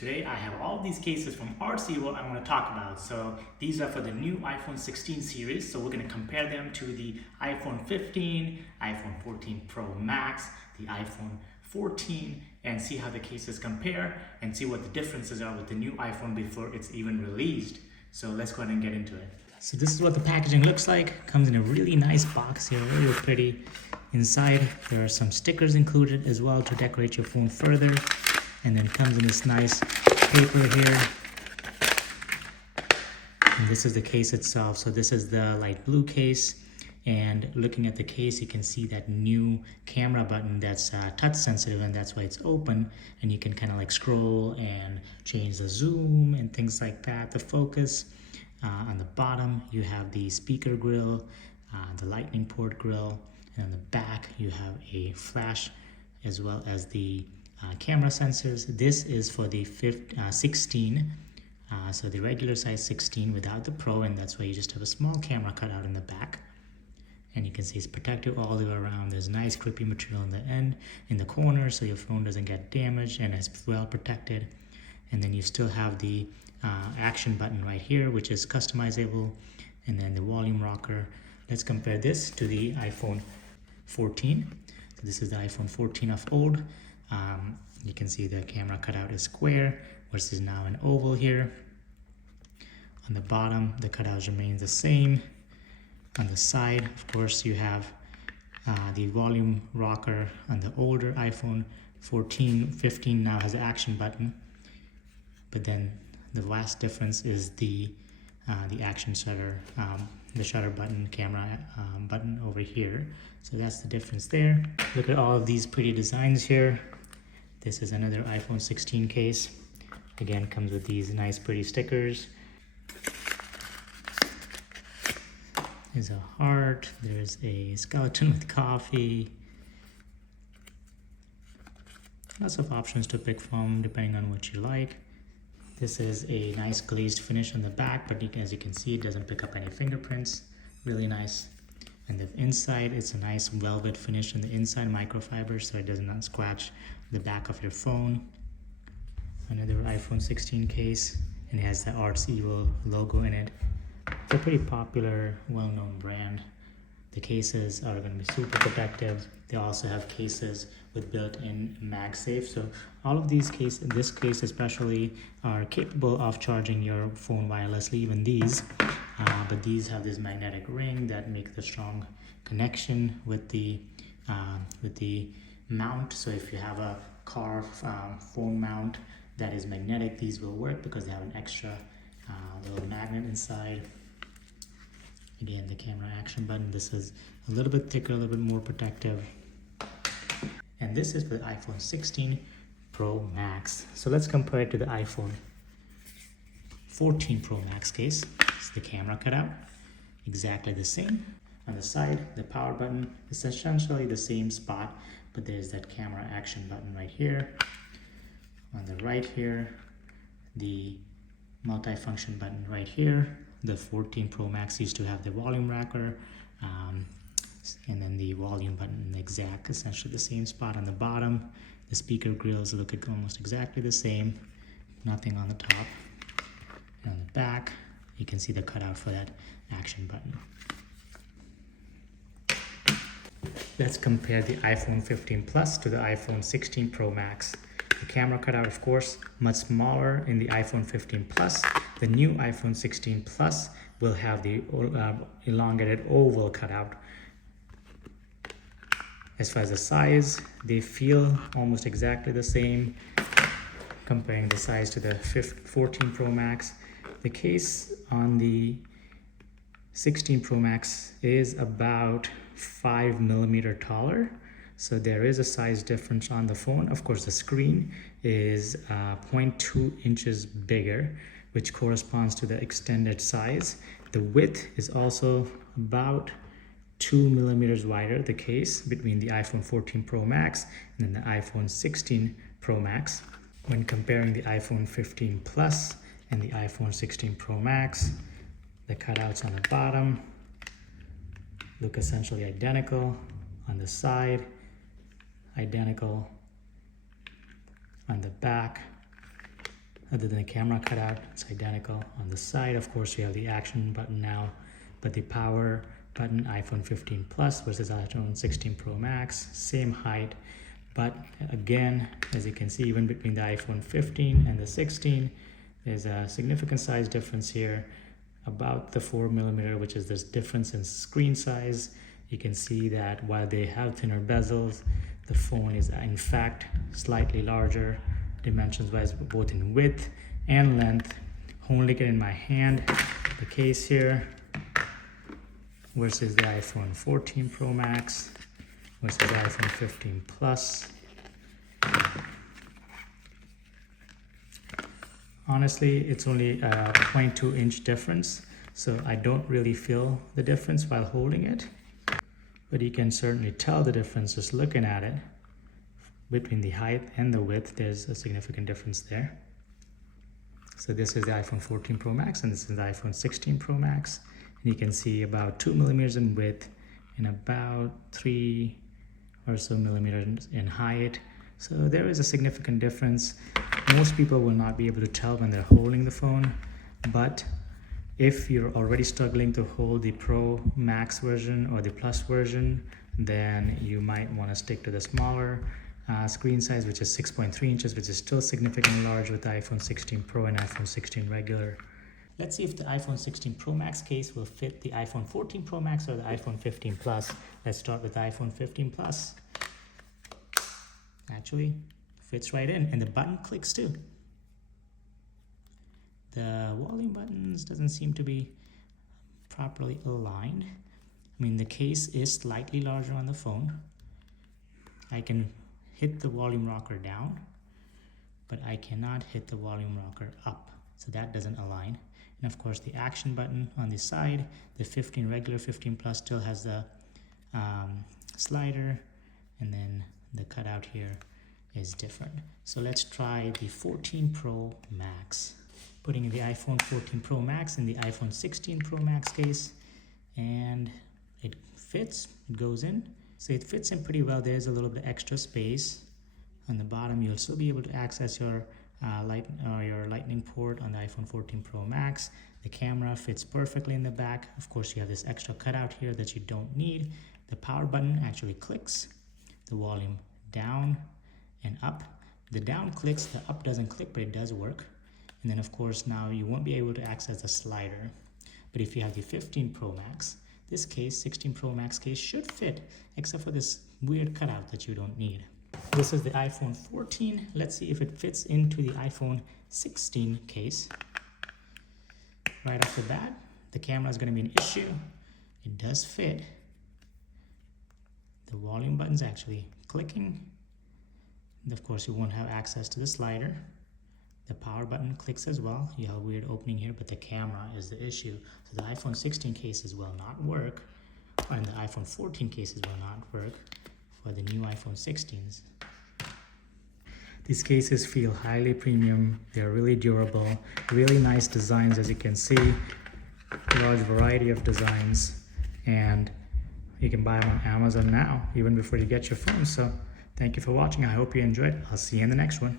Today I have all these cases from RCO I'm going to talk about. So these are for the new iPhone 16 series. So we're going to compare them to the iPhone 15, iPhone 14 Pro Max, the iPhone 14, and see how the cases compare and see what the differences are with the new iPhone before it's even released. So let's go ahead and get into it. So this is what the packaging looks like. Comes in a really nice box here, really pretty. Inside there are some stickers included as well to decorate your phone further. And then comes in this nice paper here. And this is the case itself. So this is the light blue case. And looking at the case, you can see that new camera button that's touch sensitive, and that's why it's open. And you can kind of like scroll and change the zoom and things like that, the focus. On the bottom, you have the speaker grill, the lightning port grill. And on the back, you have a flash as well as the camera sensors. This is for the 16, so the regular size 16 without the Pro, and that's why you just have a small camera cut out in the back. And you can see it's protective all the way around. There's nice grippy material in the end, in the corner, so your phone doesn't get damaged and it's well protected. And then you still have the action button right here, which is customizable, and then the volume rocker. Let's compare this to the iPhone 14. So this is the iPhone 14 of old. You can see the camera cutout is square versus now an oval here. On the bottom, the cutout remains the same. On the side, of course, you have the volume rocker on the older iPhone 14. 15 now has an action button, but then the vast difference is the action shutter, the shutter button, camera button over here. So that's the difference there. Look at all of these pretty designs here. This is another iPhone 16 case. Again, comes with these nice pretty stickers. There's a heart, there's a skeleton with coffee. Lots of options to pick from depending on what you like. This is a nice glazed finish on the back, but as you can see, it doesn't pick up any fingerprints. Really nice. And the inside, it's a nice velvet finish on the inside, microfiber, so it does not scratch the back of your phone. Another iPhone 16 case, and it has the RCO logo in it. It's a pretty popular, well-known brand. The cases are going to be super protective. They also have cases with built-in MagSafe. So all of these cases, this case especially, are capable of charging your phone wirelessly, even these. But these have this magnetic ring that makes the strong connection with the mount. So if you have a car phone mount that is magnetic, these will work because they have an extra little magnet inside. Again, the camera action button. This is a little bit thicker, a little bit more protective. And this is for the iPhone 16 Pro Max. So let's compare it to the iPhone 14 Pro Max case. It's the camera cutout, exactly the same. On the side, the power button is essentially the same spot, but there's that camera action button right here. On the right here, the multi-function button right here. The 14 Pro Max used to have the volume rocker, and then the volume button essentially the same spot on the bottom. The speaker grills look almost exactly the same, nothing on the top. And on the back, you can see the cutout for that action button. Let's compare the iPhone 15 Plus to the iPhone 16 Pro Max. The camera cutout, of course, much smaller in the iPhone 15 Plus. The new iPhone 16 Plus will have the elongated oval cutout. As far as the size, they feel almost exactly the same. Comparing the size to the 14 Pro Max, the case on the 16 Pro Max is about 5 millimeters taller. So there is a size difference on the phone. Of course, the screen is 0.2 inches bigger, which corresponds to the extended size. The width is also about 2 millimeters wider, the case, between the iPhone 14 Pro Max and then the iPhone 16 Pro Max. When comparing the iPhone 15 Plus and the iPhone 16 Pro Max, the cutouts on the bottom look essentially identical. On the side, identical. On the back, other than the camera cutout. It's identical. On the side, of course, you have the action button now, but the power button, iPhone 15 Plus versus iPhone 16 Pro Max, same height. But again, as you can see, even between the iPhone 15 and the 16, there's a significant size difference here, about the 4mm, which is this difference in screen size. You can see that while they have thinner bezels, the phone is in fact slightly larger dimensions wise, both in width and length. Holding it in my hand, the case here versus the iPhone 14 Pro Max versus the iPhone 15 Plus. Honestly, it's only a 0.2-inch difference, so I don't really feel the difference while holding it, but you can certainly tell the difference just looking at it. Between the height and the width, there's a significant difference there. So this is the iPhone 14 Pro Max and this is the iPhone 16 Pro Max. And you can see about 2mm in width and about 3 or so millimeters in height. So there is a significant difference. Most people will not be able to tell when they're holding the phone, but if you're already struggling to hold the Pro Max version or the Plus version, then you might want to stick to the smaller screen size, which is 6.3 inches, which is still significantly large with the iPhone 16 Pro and iPhone 16 regular. Let's see if the iPhone 16 Pro Max case will fit the iPhone 14 Pro Max or the iPhone 15 Plus. Let's start with the iPhone 15 Plus. Actually, fits right in, and the button clicks too. The volume buttons doesn't seem to be properly aligned. I mean, the case is slightly larger on the phone. I can hit the volume rocker down, but I cannot hit the volume rocker up, so that doesn't align. And of course, the action button on the side, the 15 regular 15 Plus still has the slider, and then the cutout here is different. So let's try the 14 Pro Max. Putting the iPhone 14 Pro Max in the iPhone 16 Pro Max case, and it fits, it goes in. So it fits in pretty well. There's a little bit extra space. On the bottom, you'll still be able to access your lightning port on the iPhone 14 Pro Max. The camera fits perfectly in the back. Of course, you have this extra cutout here that you don't need. The power button actually clicks. The volume down and up. The down clicks, the up doesn't click, but it does work. And then of course, now you won't be able to access the slider. But if you have the 15 Pro Max, this case, 16 Pro Max case, should fit, except for this weird cutout that you don't need. This is the iPhone 14. Let's see if it fits into the iPhone 16 case. Right off the bat, the camera is going to be an issue. It does fit. The volume button's actually clicking. And of course, you won't have access to the slider. The power button clicks as well. You have a weird opening here, but the camera is the issue. So the iPhone 16 cases will not work, and the iPhone 14 cases will not work for the new iPhone 16s. These cases feel highly premium. They're really durable, really nice designs, as you can see. Large variety of designs, and you can buy them on Amazon now, even before you get your phone. So thank you for watching. I hope you enjoyed. I'll see you in the next one.